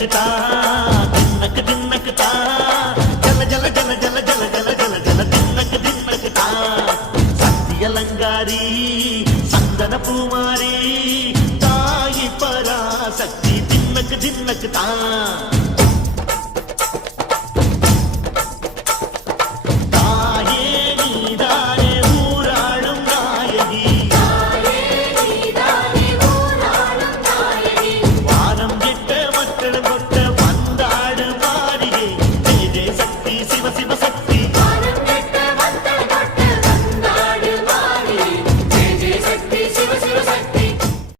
தின்னக்கு தா தின்னக்கு தின்னக்கு தா ஜல ஜல ஜல ஜல ஜல ஜல ஜல ஜல தின்னக்கு தின்னக்கு தா சத்தியலங்காரி சந்தன பூமாரி தாயி பராசக்தி தின்னக்கு தின்னக்கு தா